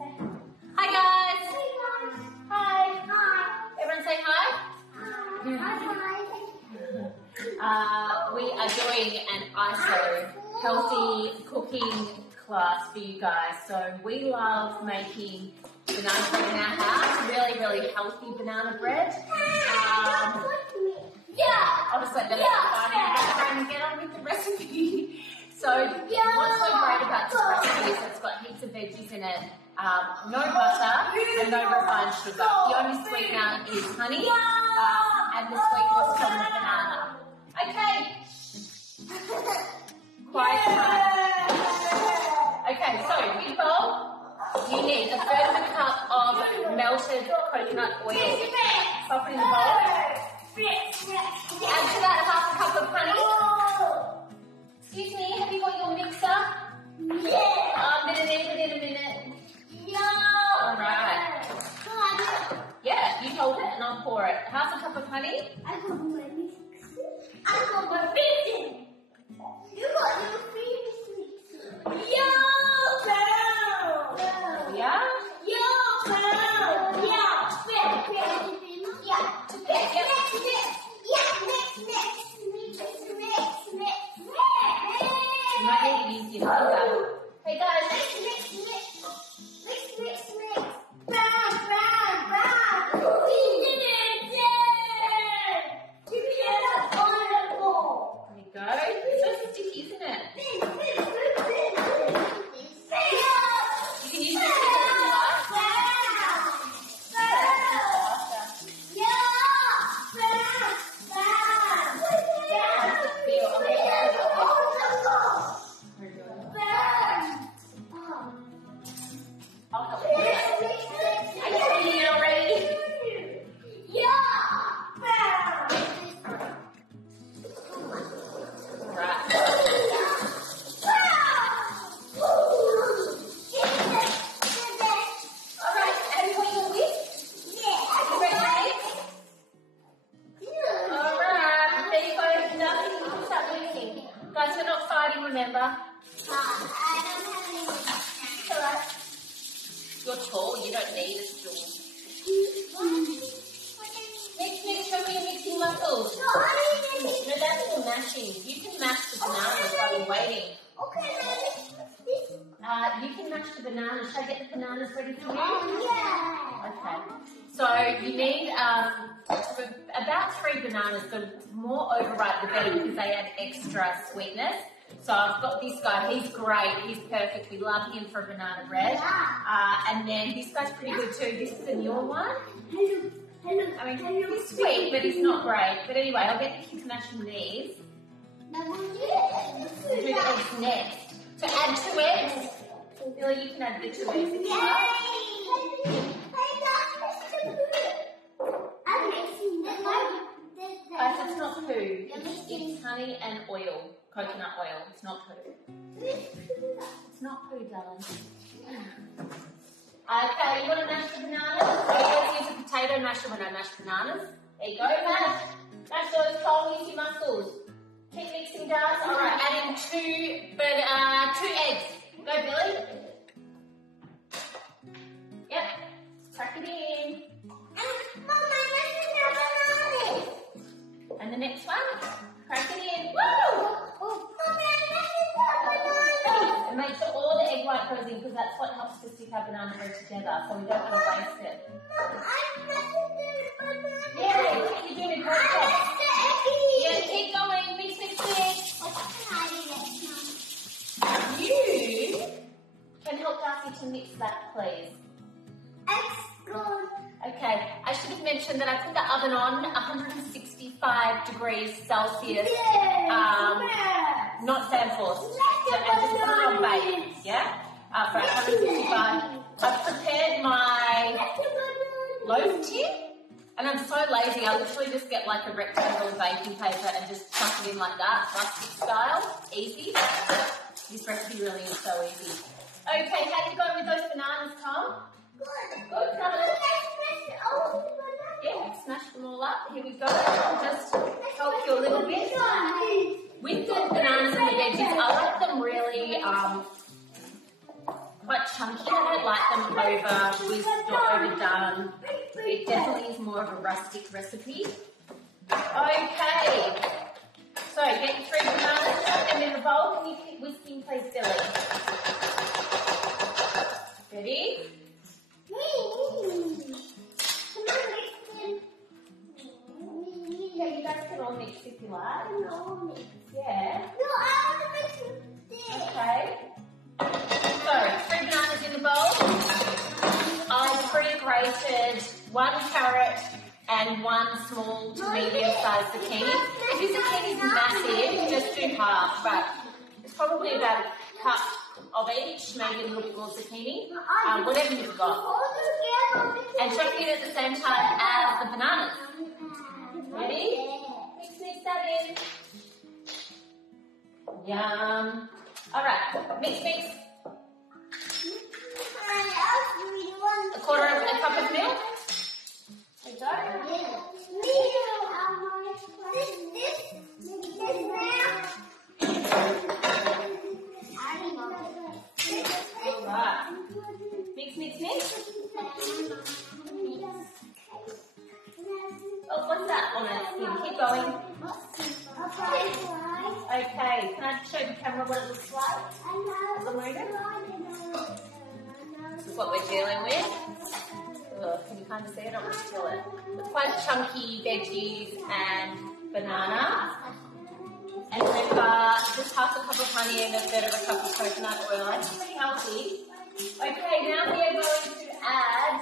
Hi guys. Hi. Everyone say hi. We are doing an ISO healthy cooking class for you guys. So we love making banana bread in our house. Really healthy banana bread. I'll just let them get on with the recipe. So what's so great about this recipe is it's got heaps of veggies in it, no butter and no refined sugar. The only sweetener is honey and the sweetness from the banana. Okay. Quiet time. Okay, so big bowl, you need a third of a cup of melted coconut oil. Pop it in the bowl. Add to that half a cup of honey. Excuse me, have you got your mixer? Yeah. I'm going to need it in a minute. Yeah. Alright. Yeah, you hold it and I'll pour it. Half a cup of honey. I got my mixer. I got my mixer. You got your mixer. Yeah, girl. Yeah? Yeah, girl. Yeah. You might need to use your finger. Hey guys, there you go. It's so sticky, isn't it? You can use your finger if you like. How does it feel? I'll help you. Are you ready already? Right. Alright, have you got your whisk? You ready? Alright, there you go. Now you can start whipping. Guys, we're not fighting, remember? Alright. You're tall, you don't need a stool. Mix, show me your mixing muscles. No, that's for mashing. You can mash the bananas while you're waiting. You can mash the bananas. Should I get the bananas ready for you? Okay. So you need about 3 bananas. The more overripe, the better because they add extra sweetness. So I've got this guy. He's great. He's perfect. We love him for banana bread. And then this guy's pretty good too. This is a newer one. I mean, he's sweet, but he's not great. But anyway, I'll get the kids mashing these. Do the eggs next. So add 2 eggs. Billy, you can add the 2 eggs if you like. Guys, it's not poo. It's honey and oil. Coconut oil. It's not poo. It's not poo, darling. Okay, you want to mash the bananas? I always use a potato masher when I mash bananas. There you go, mash. Mash those cold, use your muscles. Keep mixing, guys. Alright, add in 2 eggs. Go, Billy. Yep. Crack it in. And the next one. Crack it in. Woo! And make sure all the egg white goes in because that's what helps to stick our banana bread together, so we don't want to waste it. Yeah, you're doing a great job. Yeah, keep going. Mix. You can help Darcy to mix that, please. Okay, I should have mentioned that I put the oven on 165 degrees Celsius, not fan force. So, and just put it on bake, yeah? For 165. I've prepared my loaf tin, and I'm so lazy, I literally just get like a rectangle of baking paper and just chuck it in like that, rustic style, easy. This recipe really is so easy. Okay, how you going with those bananas, Tom? Good, come on. Yeah, smash them all up. Here we go. I'll just help you a little bit. With the bananas and the veggies, I like them really quite chunky. I don't like them over whisked or overdone. It definitely is more of a rustic recipe. Okay. So get your 3 bananas and in the bowl. Can you keep whisking, please, Billy? Ready? Yeah, you guys can all mix if you like. Yeah. No, I want to mix this. Okay. So, 3 bananas in the bowl. I pre-grated 1 carrot and 1 small to medium-sized zucchini. If your zucchini is massive, just do half, but it's probably about a cup of each, maybe a little bit more zucchini, whatever you've got. And chuck it at the same time as the bananas. Ready? Mix that in. Yum. Alright, mix. A quarter of a cup of milk. There you go. Alright. Mix. Oh, what's that on it? Keep going. Okay, can I show the camera what it looks like at the moment? This is what we're dealing with. Ugh, can you kind of see it? I want to feel it. It's quite chunky veggies and banana. And remember, just half a cup of honey and a third of a cup of coconut oil. That's pretty healthy. Okay, now we are going to add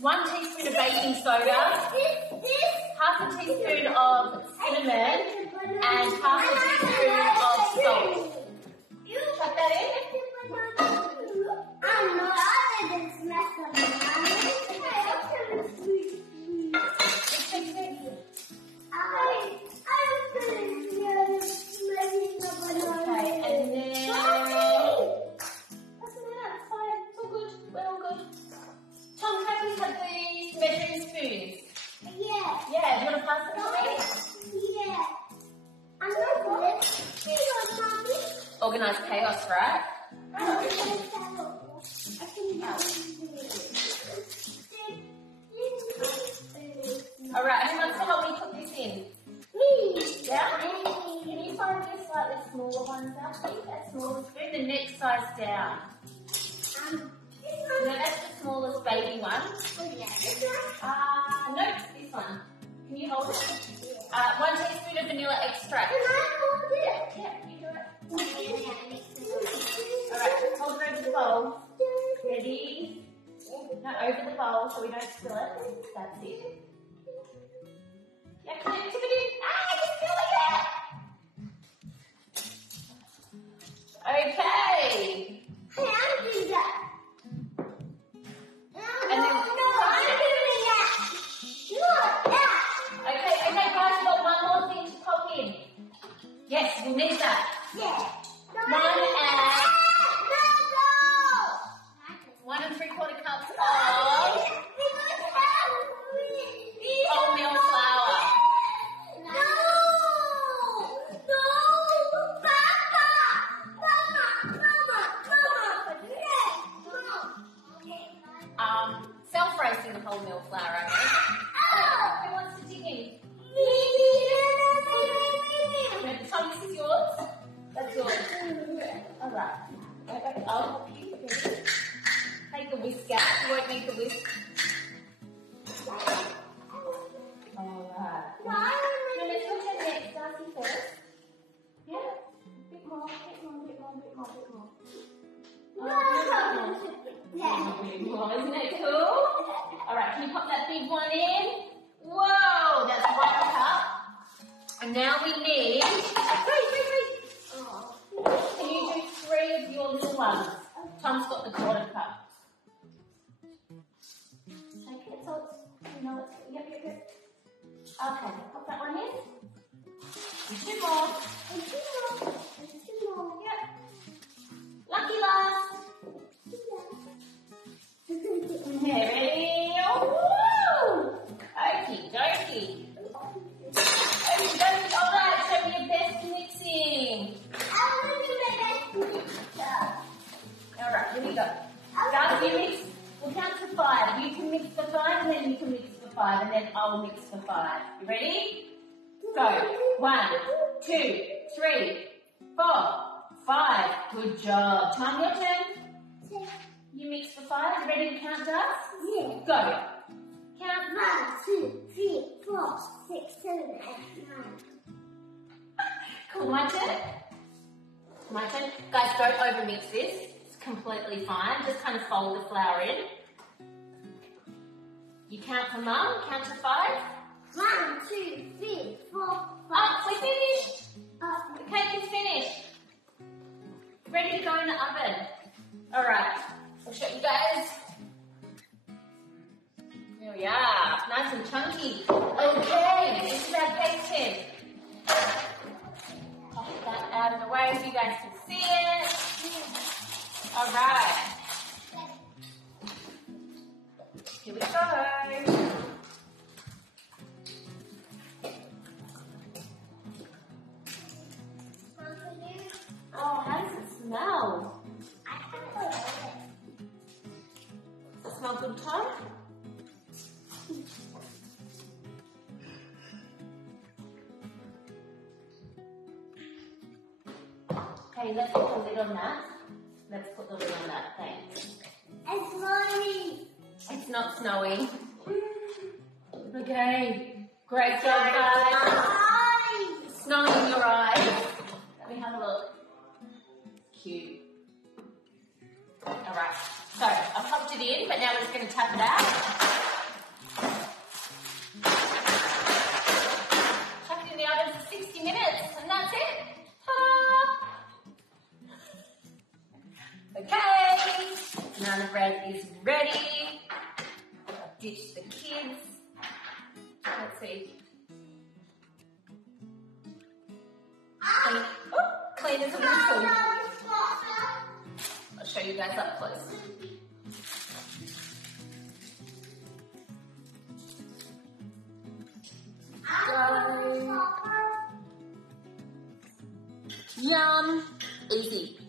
1 teaspoon of baking soda, half a teaspoon of cinnamon, and half a teaspoon of salt. Chuck that in. Okay, and then... What's the matter? It's fine. It's all good. We're all good. Tom, have you had these measuring spoons? Yeah, do you want to pass them to me? Organised chaos, right? Alright, who wants to help me put this in? Yeah? Can you find the slightly smaller ones out, please? That smaller spoon, the next size down. No, that's the smallest baby one. No, this one. Can you hold it? 1 teaspoon of vanilla extract. Can I hold it? Yeah, you do it. Alright, hold it over the bowl. Ready? No, over the bowl so we don't spill it. That's it. Yeah, tip it in. Ah, you're spilling it! Okay. Hey, I'm doing that. And then, I'm doing that. Look, that. Okay, guys, we've got 1 more thing to pop in. Yes, we'll need that. Yeah. 1 and 3/4 cups of wholemeal flour. Self-roasting wholemeal flour, I mean. Who wants to dig in? Tom, this is yours? That's yours. Alright. I'll help you. Take a whisk out. You won't need the whisk. Alright. No, let's go to the next Darcy first. Yeah. A bit more. Isn't it cool? Alright, can you pop that big one in? Whoa, that's 1 cup. And now we need... Wait. Can you do 3 of your little ones? Tom's got the 1/4 cup. Take it so it's, yep. Okay, pop that one in. And 2 more. Yep. Lucky last. Ready? Woo! Okie dokie. Alright, show me your best mixing. Alright, here we go. mix for 5, and then you can mix for 5, and then I'll mix for 5. You ready? Go. 1, 2, 3, 4, 5. Good job. Time, your turn. You mix for 5. You ready to count, Judd? Yeah. Go. Count. 1, 2, 3, 4, 6, 7, 8, 9. Cool, my turn. My turn. Guys, don't over mix this. It's completely fine. Just kind of fold the flour in. You count for Mum. Count to 5. 1, 2, 3, 4, 5. Oh, we finished. The cake is finished. Ready to go in the oven. All right. I'll show you guys. There we are. Nice and chunky. Okay, this is our cake tin. Pop that out of the way so you guys can see it. All right. Here we go. Oh, how does it smell? Does it smell good, Tom? Okay, let's put the lid on that. Let's put the lid on that. Thanks. It's snowing. It's not snowing. Okay. Great job, guys. Snowing in your eyes. Let me have a look. Cute. Alright. So, I've popped it in, but now we're just going to tap it out. Chuck it in the oven for 60 minutes, and that's it. Okay, banana bread is ready. I'll ditch the kids. Let's see. Clean as a whistle. I'll show you guys up close. Go. Yum. Easy.